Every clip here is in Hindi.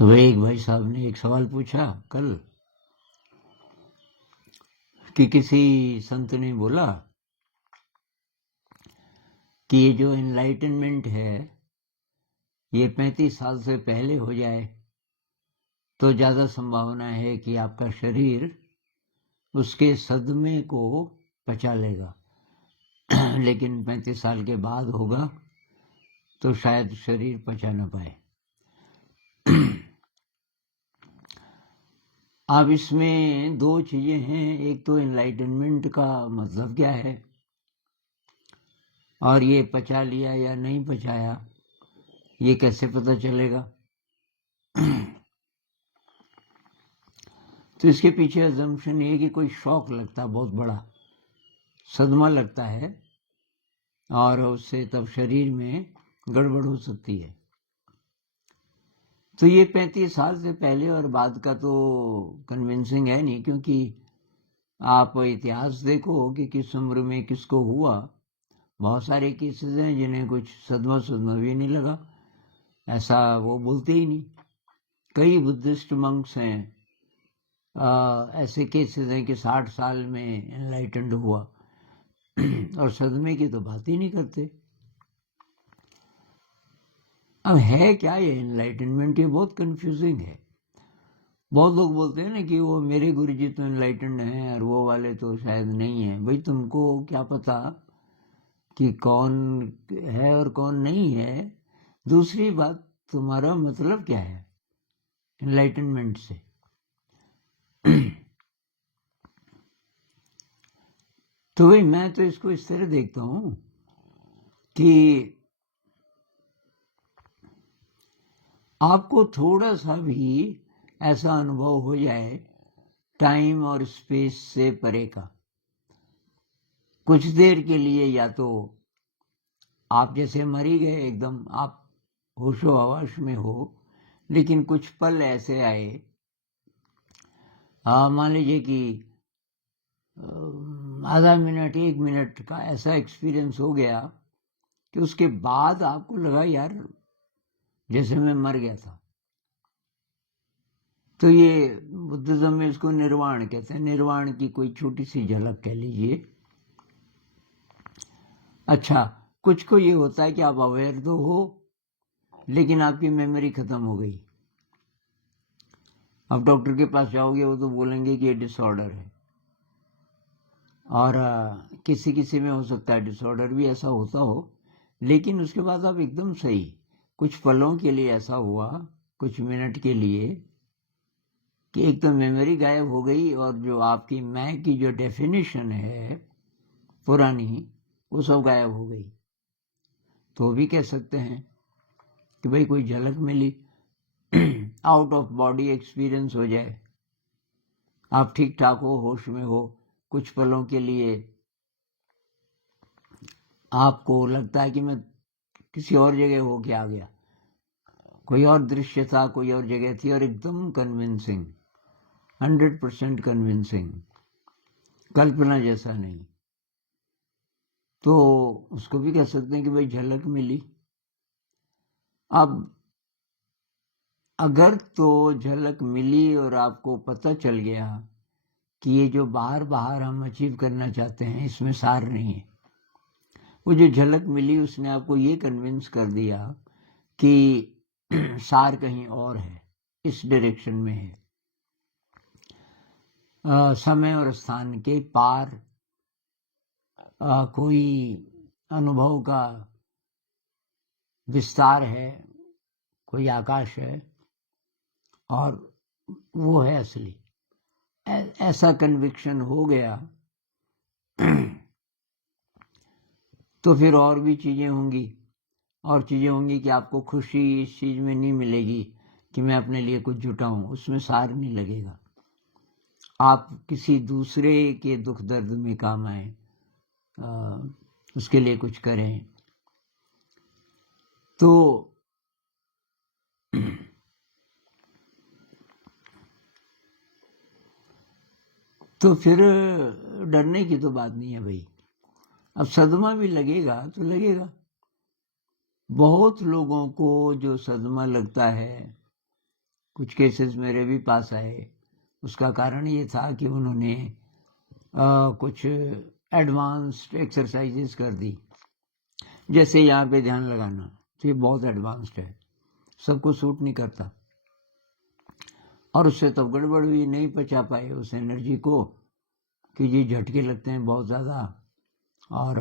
तो वही एक भाई साहब ने एक सवाल पूछा कल कि किसी संत ने बोला कि ये जो एनलाइटनमेंट है ये 35 साल से पहले हो जाए तो ज़्यादा संभावना है कि आपका शरीर उसके सदमे को पचा लेगा लेकिन 35 साल के बाद होगा तो शायद शरीर पचा ना पाए। अब इसमें दो चीज़ें हैं, एक तो एनलाइटनमेंट का मतलब क्या है और ये पचा लिया या नहीं पचाया ये कैसे पता चलेगा। तो इसके पीछे अजम्पशन ये कि कोई शॉक लगता है, बहुत बड़ा सदमा लगता है और उससे तब शरीर में गड़बड़ हो सकती है। तो ये 35 साल से पहले और बाद का तो कन्विंसिंग है नहीं, क्योंकि आप इतिहास देखो कि किस उम्र में किसको हुआ। बहुत सारे केसेस हैं जिन्हें कुछ सदमा भी नहीं लगा, ऐसा वो बोलते ही नहीं। कई बुद्धिस्ट मंक्स हैं, ऐसे केसेस हैं कि 60 साल में एनलाइटेंड हुआ और सदमे की तो बात ही नहीं करते। अब है क्या ये एनलाइटनमेंट? ये बहुत कंफ्यूजिंग है। बहुत लोग बोलते हैं ना कि वो मेरे गुरुजी तो एनलाइटेंड हैं और वो वाले तो शायद नहीं है। भाई तुमको क्या पता कि कौन है और कौन नहीं है? दूसरी बात, तुम्हारा मतलब क्या है एनलाइटनमेंट से? तो भाई मैं तो इसको इस तरह देखता हूं कि आपको थोड़ा सा भी ऐसा अनुभव हो जाए टाइम और स्पेस से परे का, कुछ देर के लिए, या तो आप जैसे मर ही गए एकदम, आप होशो हवाश में हो, लेकिन कुछ पल ऐसे आए, मान लीजिए कि आधा मिनट 1 मिनट का ऐसा एक्सपीरियंस हो गया कि उसके बाद आपको लगा यार जैसे मैं मर गया था। तो ये बुद्धिज्म में इसको निर्वाण कहते हैं, निर्वाण की कोई छोटी सी झलक कह लीजिए। अच्छा, कुछ को ये होता है कि आप अवेयर तो हो लेकिन आपकी मेमोरी खत्म हो गई। अब डॉक्टर के पास जाओगे वो तो बोलेंगे कि ये डिसऑर्डर है, और किसी किसी में हो सकता है डिसऑर्डर भी ऐसा होता हो, लेकिन उसके बाद आप एकदम सही। कुछ पलों के लिए ऐसा हुआ, कुछ मिनट के लिए, कि एक तो मेमोरी गायब हो गई और जो आपकी मैं की जो डेफिनेशन है पुरानी वो सब गायब हो गई। तो भी कह सकते हैं कि भाई कोई झलक मिली, आउट ऑफ बॉडी एक्सपीरियंस हो जाए, आप ठीक ठाक हो, होश में हो, कुछ पलों के लिए आपको लगता है कि मैं किसी और जगह हो के आ गया, कोई और दृश्य था, कोई और जगह थी, और एकदम कन्विंसिंग, 100% कन्विंसिंग, कल्पना जैसा नहीं। तो उसको भी कह सकते हैं कि भाई झलक मिली। अब अगर तो झलक मिली और आपको पता चल गया कि ये जो बाहर बाहर हम अचीव करना चाहते हैं इसमें सार नहीं है, वो जो झलक मिली उसने आपको ये कन्विंस कर दिया कि सार कहीं और है, इस डायरेक्शन में है, समय और स्थान के पार कोई अनुभव का विस्तार है, कोई आकाश है और वो है असली। ऐसा कन्विक्शन हो गया तो फिर और भी चीज़ें होंगी, और चीज़ें होंगी कि आपको खुशी इस चीज़ में नहीं मिलेगी कि मैं अपने लिए कुछ जुटाऊं, उसमें सार नहीं लगेगा। आप किसी दूसरे के दुख दर्द में काम आए, उसके लिए कुछ करें, तो फिर डरने की तो बात नहीं है भाई। अब सदमा भी लगेगा तो लगेगा। बहुत लोगों को जो सदमा लगता है कुछ केसेस मेरे भी पास आए। उसका कारण ये था कि उन्होंने कुछ एडवांस्ड एक्सरसाइजेस कर दी, जैसे यहाँ पे ध्यान लगाना, तो ये बहुत एडवांस्ड है, सबको सूट नहीं करता, और उससे तो गड़बड़ हुई, नहीं पचा पाए उस एनर्जी को कि जी झटके लगते हैं बहुत ज़्यादा, और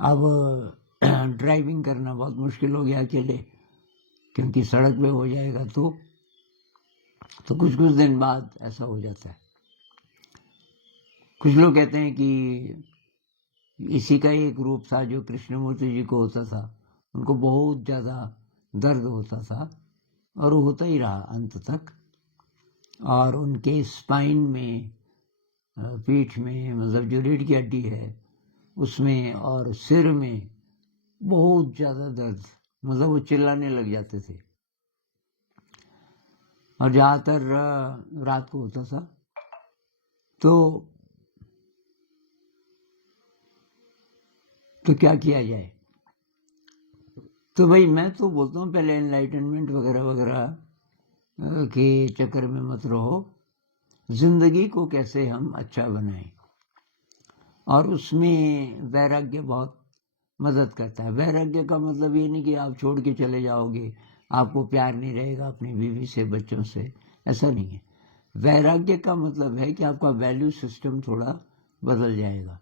अब ड्राइविंग करना बहुत मुश्किल हो गया अकेले, क्योंकि सड़क पे हो जाएगा तो कुछ कुछ दिन बाद ऐसा हो जाता है। कुछ लोग कहते हैं कि इसी का एक रूप था जो कृष्णमूर्ति जी को होता था, उनको बहुत ज़्यादा दर्द होता था और वो होता ही रहा अंत तक, और उनके स्पाइन में, पीठ में, मतलब जो रीढ़ की हड्डी है उसमें और सिर में बहुत ज़्यादा दर्द, मतलब वो चिल्लाने लग जाते थे, और ज़्यादातर रात को होता था। तो क्या किया जाए? तो भाई मैं तो बोलता हूँ पहले एनलाइटनमेंट वगैरह वगैरह के चक्कर में मत रहो, जिंदगी को कैसे हम अच्छा बनाएं, और उसमें वैराग्य बहुत मदद करता है। वैराग्य का मतलब ये नहीं कि आप छोड़ के चले जाओगे, आपको प्यार नहीं रहेगा अपनी बीवी से, बच्चों से, ऐसा नहीं है। वैराग्य का मतलब है कि आपका वैल्यू सिस्टम थोड़ा बदल जाएगा।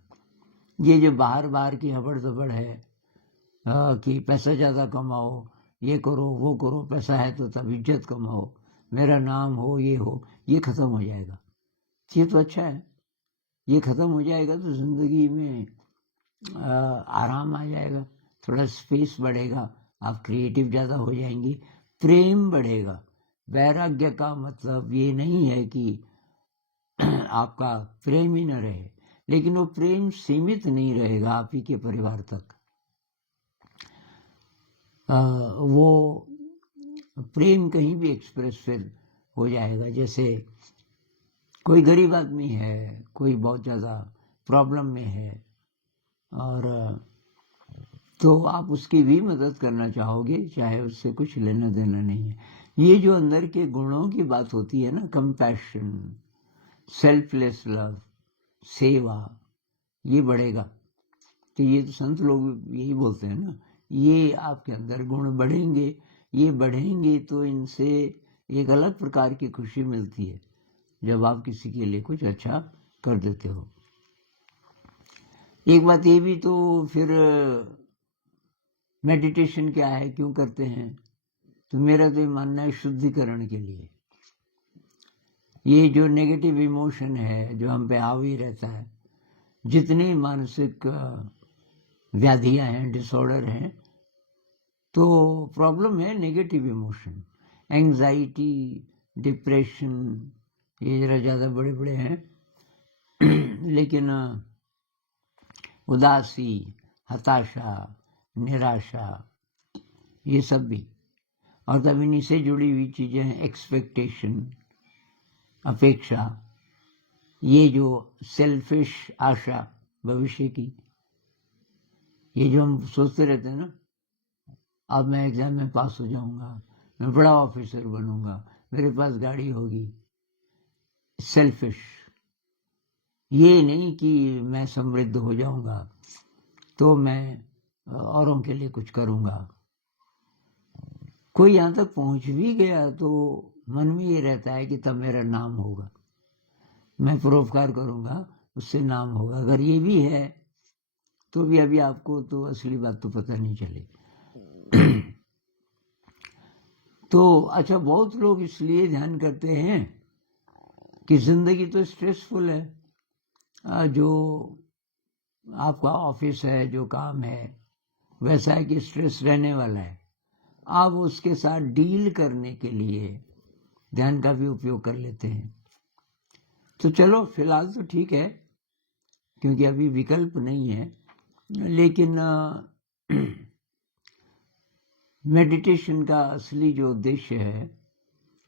ये जो बाहर बाहर की हबड़ दबड़ है कि पैसा ज़्यादा कमाओ, ये करो वो करो, पैसा है तो तब इज्जत कमाओ, मेरा नाम हो, ये ख़त्म हो जाएगा। ये तो अच्छा है, ये ख़त्म हो जाएगा तो ज़िंदगी में आराम आ जाएगा, थोड़ा स्पेस बढ़ेगा, आप क्रिएटिव ज़्यादा हो जाएंगी, प्रेम बढ़ेगा। वैराग्य का मतलब ये नहीं है कि आपका प्रेम ही न रहे, लेकिन वो प्रेम सीमित नहीं रहेगा आप ही के परिवार तक। वो प्रेम कहीं भी एक्सप्रेस फिर हो जाएगा। जैसे कोई गरीब आदमी है, कोई बहुत ज़्यादा प्रॉब्लम में है, और तो आप उसकी भी मदद करना चाहोगे, चाहे उससे कुछ लेना देना नहीं है। ये जो अंदर के गुणों की बात होती है ना, कंपैशन, सेल्फलेस लव, सेवा, ये बढ़ेगा। तो ये तो संत लोग यही बोलते हैं ना, ये आपके अंदर गुण बढ़ेंगे, ये बढ़ेंगे तो इनसे एक अलग प्रकार की खुशी मिलती है जब आप किसी के लिए कुछ अच्छा कर देते हो। एक बात ये भी, तो फिर मेडिटेशन क्या है, क्यों करते हैं? तो मेरा तो ये मानना है शुद्धिकरण के लिए। ये जो नेगेटिव इमोशन है जो हम पे हावी रहता है, जितनी मानसिक व्याधियां हैं, डिसऑर्डर हैं, तो प्रॉब्लम है नेगेटिव इमोशन, एंजाइटी, डिप्रेशन, ये जरा ज़्यादा बड़े बड़े हैं लेकिन उदासी, हताशा, निराशा, ये सब भी, और तब इन्हीं से जुड़ी हुई चीज़ें हैं, एक्सपेक्टेशन, अपेक्षा, ये जो सेल्फिश आशा भविष्य की, ये जो हम सोचते रहते हैं ना, अब मैं एग्जाम में पास हो जाऊंगा, मैं बड़ा ऑफिसर बनूंगा, मेरे पास गाड़ी होगी, सेल्फिश। ये नहीं कि मैं समृद्ध हो जाऊंगा तो मैं औरों के लिए कुछ करूंगा। कोई यहाँ तक पहुंच भी गया तो मन में ये रहता है कि तब मेरा नाम होगा, मैं परोपकार करूंगा, उससे नाम होगा। अगर ये भी है तो भी अभी आपको तो असली बात तो पता नहीं चले। तो अच्छा, बहुत लोग इसलिए ध्यान करते हैं कि जिंदगी तो स्ट्रेसफुल है, जो आपका ऑफिस है, जो काम है वैसा है कि स्ट्रेस रहने वाला है, आप उसके साथ डील करने के लिए ध्यान का भी उपयोग कर लेते हैं। तो चलो फिलहाल तो ठीक है, क्योंकि अभी विकल्प नहीं है, लेकिन मेडिटेशन का असली जो उद्देश्य है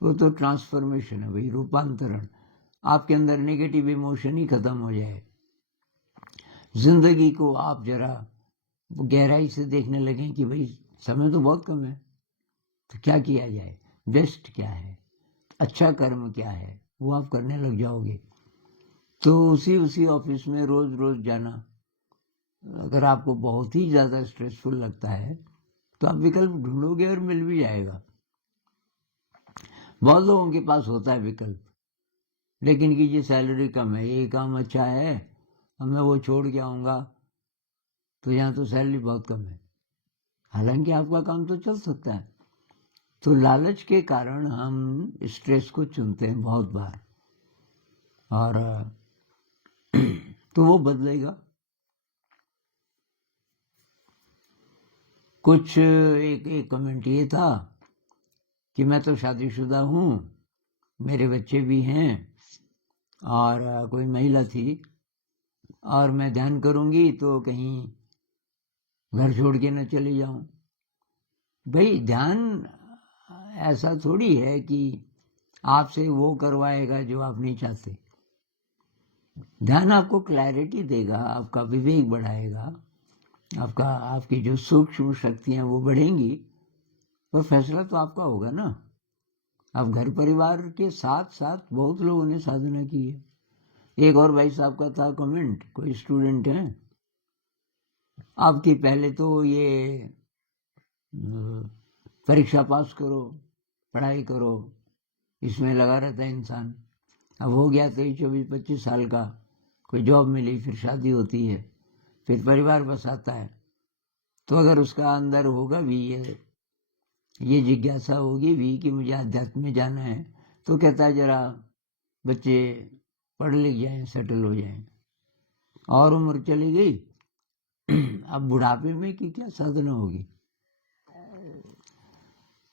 वो तो ट्रांसफॉर्मेशन है भाई, रूपांतरण। आपके अंदर नेगेटिव इमोशन ही खत्म हो जाए, जिंदगी को आप जरा गहराई से देखने लगें कि भाई समय तो बहुत कम है, तो क्या किया जाए, बेस्ट क्या है, अच्छा कर्म क्या है, वो आप करने लग जाओगे। तो उसी ऑफिस में रोज रोज जाना, अगर आपको बहुत ही ज़्यादा स्ट्रेसफुल लगता है तो आप विकल्प ढूंढोगे और मिल भी जाएगा। बहुत लोगों के पास होता है विकल्प, लेकिन कि जी सैलरी कम है, ये काम अच्छा है, अब मैं वो छोड़ के आऊँगा तो यहाँ तो सैलरी बहुत कम है, हालांकि आपका काम तो चल सकता है। तो लालच के कारण हम स्ट्रेस को चुनते हैं बहुत बार, और तो वो बदलेगा। कुछ एक कमेंट ये था कि मैं तो शादीशुदा हूँ, मेरे बच्चे भी हैं, और कोई महिला थी, और मैं ध्यान करूँगी तो कहीं घर छोड़ के न चले जाऊँ। भाई ध्यान ऐसा थोड़ी है कि आपसे वो करवाएगा जो आप नहीं चाहते। ध्यान आपको क्लैरिटी देगा, आपका विवेक बढ़ाएगा, आपकी जो सूक्ष्म शक्तियाँ वो बढ़ेंगी, पर फैसला तो आपका होगा ना। अब घर परिवार के साथ साथ बहुत लोगों ने साधना की है। एक और भाई साहब का था कमेंट, कोई स्टूडेंट है, आपकी पहले तो ये परीक्षा पास करो, पढ़ाई करो, इसमें लगा रहता है इंसान। अब हो गया 23-24-25 साल का, कोई जॉब मिली, फिर शादी होती है, फिर परिवार बसाता है। तो अगर उसका अंदर होगा भी ये जिज्ञासा होगी भी कि मुझे अध्यात्म में जाना है, तो कहता है जरा बच्चे पढ़ लिख जाएं, सेटल हो जाएं, और उम्र चली गई, अब बुढ़ापे में की क्या साधना होगी।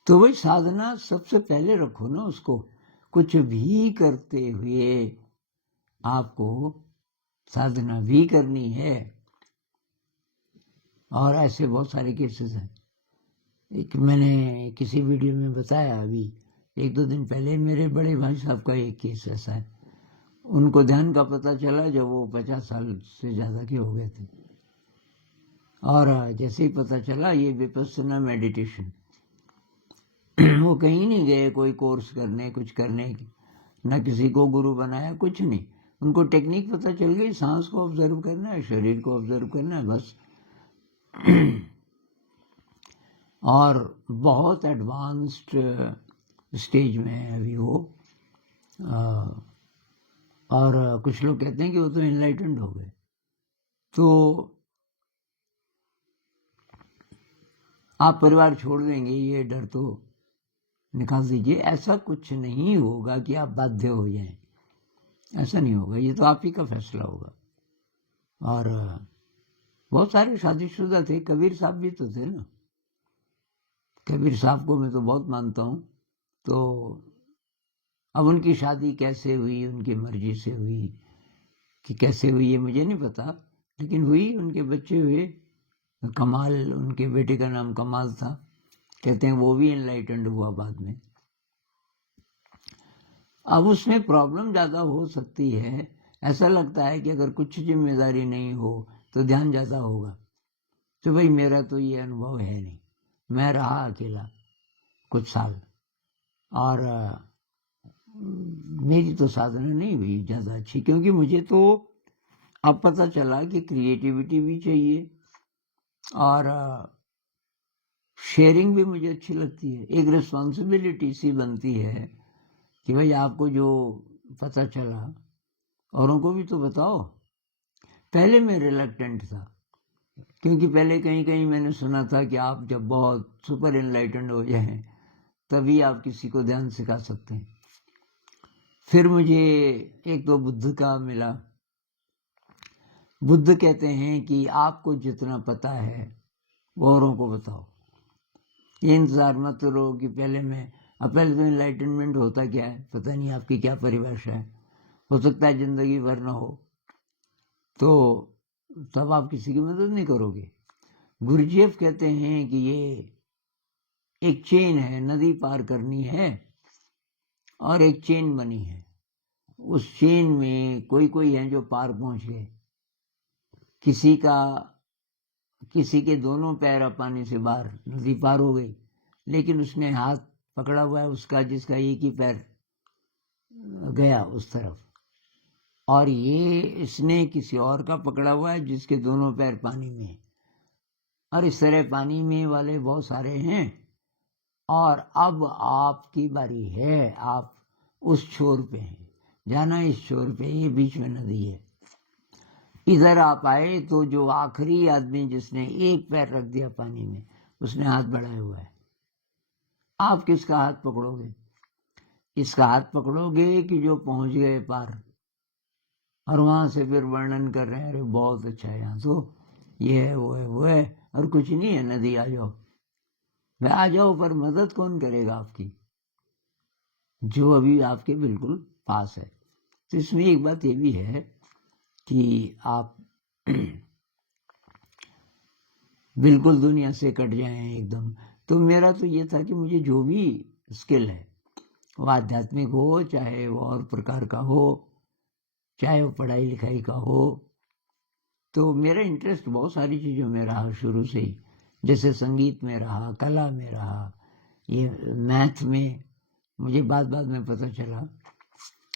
तो वही साधना सबसे पहले रखो ना उसको। कुछ भी करते हुए आपको साधना भी करनी है, और ऐसे बहुत सारे केसेस हैं। एक मैंने किसी वीडियो में बताया अभी 1-2 दिन पहले, मेरे बड़े भाई साहब का एक केस ऐसा है। उनको ध्यान का पता चला जब वो 50 साल से ज़्यादा के हो गए थे, और जैसे ही पता चला ये विपस्सना मेडिटेशन, वो कहीं नहीं गए कोई कोर्स करने, कुछ करने, ना किसी को गुरु बनाया, कुछ नहीं। उनको टेक्निक पता चल गई, सांस को ऑब्जर्व करना है, शरीर को ऑब्जर्व करना है, बस। और बहुत एडवांस्ड स्टेज में है अभी वो, और कुछ लोग कहते हैं कि वो तो एनलाइटेंड हो गए। तो आप परिवार छोड़ देंगे, ये डर तो निकाल दीजिए। ऐसा कुछ नहीं होगा कि आप बाध्य हो जाएं, ऐसा नहीं होगा, ये तो आप ही का फैसला होगा। और बहुत सारे शादीशुदा थे, कबीर साहब भी तो थे ना। कबीर साहब को मैं तो बहुत मानता हूँ। तो अब उनकी शादी कैसे हुई, उनकी मर्जी से हुई कि कैसे हुई ये मुझे नहीं पता, लेकिन हुई, उनके बच्चे हुए। कमाल, उनके बेटे का नाम कमाल था, कहते हैं वो भी एनलाइटेंड हुआ बाद में। अब उसमें प्रॉब्लम ज़्यादा हो सकती है, ऐसा लगता है कि अगर कुछ जिम्मेदारी नहीं हो तो ध्यान ज़्यादा होगा। तो भाई मेरा तो ये अनुभव है नहीं, मैं रहा अकेला कुछ साल, और मेरी तो साधना नहीं हुई ज़्यादा अच्छी, क्योंकि मुझे तो अब पता चला कि क्रिएटिविटी भी चाहिए, और शेयरिंग भी मुझे अच्छी लगती है। एक रिस्पॉन्सिबिलिटी सी बनती है कि भाई आपको जो पता चला औरों को भी तो बताओ। पहले मैं रिलक्टेंट था, क्योंकि पहले कहीं कहीं मैंने सुना था कि आप जब बहुत सुपर एनलाइटेंड हो जाएं तभी आप किसी को ध्यान सिखा सकते हैं। फिर मुझे एक तो बुद्ध का मिला। बुद्ध कहते हैं कि आपको जितना पता है वो औरों को बताओ, ये इंतजार मत करो कि पहले तो एनलाइटनमेंट होता क्या है पता नहीं, आपकी क्या परिभाषा है, हो सकता है जिंदगी भर ना हो, तो तब आप किसी की मदद नहीं करोगे। गुरुजीएफ कहते हैं कि ये एक चेन है, नदी पार करनी है और एक चेन बनी है, उस चेन में कोई कोई है जो पार पहुंच गए, किसी के दोनों पैर पानी से बाहर, नदी पार हो गई, लेकिन उसने हाथ पकड़ा हुआ है उसका जिसका एक ही पैर गया उस तरफ, और ये इसने किसी और का पकड़ा हुआ है जिसके दोनों पैर पानी में है। और इस तरह पानी में वाले बहुत सारे हैं। और अब आपकी बारी है, आप उस छोर पे हैं, जाना इस छोर पे, ये बीच में नदी है। इधर आप आए तो जो आखिरी आदमी जिसने एक पैर रख दिया पानी में, उसने हाथ बढ़ाया हुआ है। आप किसका हाथ पकड़ोगे? इसका हाथ पकड़ोगे कि जो पहुंच गए पार, और वहां से फिर वर्णन कर रहे हैं, अरे बहुत अच्छा है यहाँ तो, ये है वो है वो है, और कुछ नहीं है, नदी आ जाओ। मैं आ जाओ, पर मदद कौन करेगा आपकी? जो अभी आपके बिल्कुल पास है। तो इसमें एक बात ये भी है कि आप बिल्कुल दुनिया से कट जाएं एकदम। तो मेरा तो ये था कि मुझे जो भी स्किल है, वो आध्यात्मिक हो, चाहे वो और प्रकार का हो, चाहे वो पढ़ाई लिखाई का हो, तो मेरा इंटरेस्ट बहुत सारी चीज़ों में रहा शुरू से ही। जैसे संगीत में रहा, कला में रहा, ये मैथ में मुझे बाद में पता चला,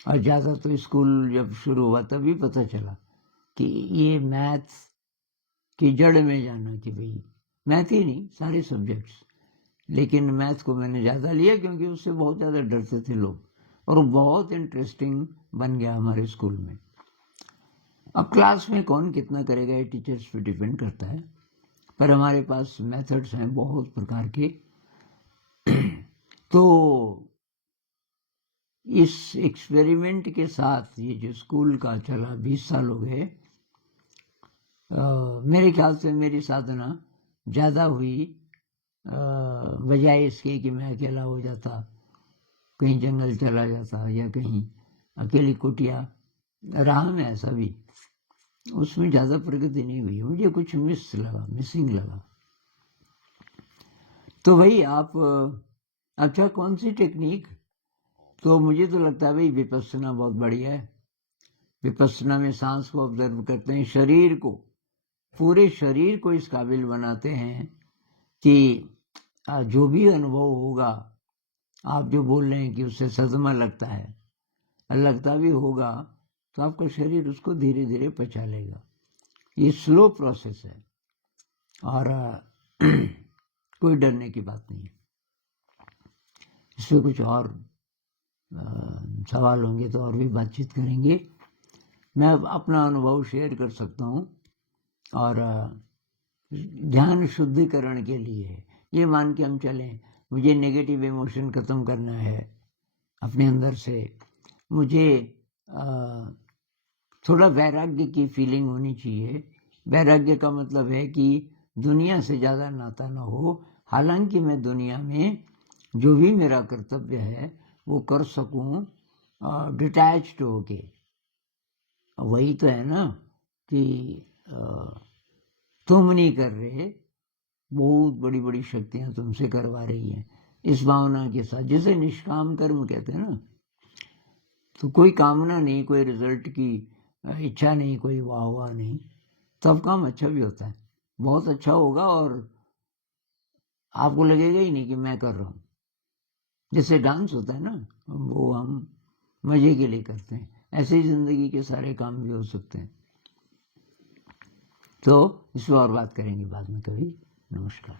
और ज़्यादा तो स्कूल जब शुरू हुआ तभी पता चला कि ये मैथ की जड़ में जाना, कि भाई मैथ ही नहीं, सारे सब्जेक्ट्स, लेकिन मैथ को मैंने ज़्यादा लिया क्योंकि उससे बहुत ज़्यादा डरते थे लोग, और वो बहुत इंटरेस्टिंग बन गया हमारे स्कूल में। अब क्लास में कौन कितना करेगा ये टीचर्स पे डिपेंड करता है, पर हमारे पास मेथड्स हैं बहुत प्रकार के। तो इस एक्सपेरिमेंट के साथ ये जो स्कूल का चला 20 साल हो गए, मेरे ख्याल से मेरी साधना ज़्यादा हुई बजाय इसके कि मैं अकेला हो जाता, कहीं जंगल चला जाता, या कहीं अकेली कुटिया रहा मैं, ऐसा भी उसमें ज़्यादा प्रगति नहीं हुई। मुझे कुछ मिसिंग लगा। तो भाई आप अच्छा, कौन सी टेक्निक? तो मुझे तो लगता है भाई विपस्सना बहुत बढ़िया है। विपस्सना में सांस को ऑब्जर्व करते हैं, शरीर को, पूरे शरीर को इस काबिल बनाते हैं कि जो भी अनुभव होगा, आप जो बोल रहे हैं कि उससे सदमा लगता है, लगता भी होगा, तो आपका शरीर उसको धीरे धीरे पचा लेगा। ये स्लो प्रोसेस है, और कोई डरने की बात नहीं है। इसमें कुछ और सवाल होंगे तो और भी बातचीत करेंगे। मैं अपना अनुभव शेयर कर सकता हूँ, और ध्यान शुद्धिकरण के लिए ये मान के हम चलें, मुझे नेगेटिव इमोशन ख़त्म करना है अपने अंदर से, मुझे थोड़ा वैराग्य की फीलिंग होनी चाहिए। वैराग्य का मतलब है कि दुनिया से ज़्यादा नाता ना हो, हालांकि मैं दुनिया में जो भी मेरा कर्तव्य है वो कर सकूं डिटैच्ड होके। वही तो है ना कि तुम नहीं कर रहे, बहुत बड़ी बड़ी शक्तियां तुमसे करवा रही हैं, इस भावना के साथ, जैसे निष्काम कर्म कहते हैं ना। तो कोई कामना नहीं, कोई रिजल्ट की इच्छा नहीं, कोई वाह नहीं, तब काम अच्छा भी होता है, बहुत अच्छा होगा, और आपको लगेगा ही नहीं कि मैं कर रहा हूँ। जैसे डांस होता है ना, वो हम मजे के लिए करते हैं, ऐसे ही जिंदगी के सारे काम भी हो सकते हैं। तो इस पर और बात करेंगे बाद में कभी। नमस्कार।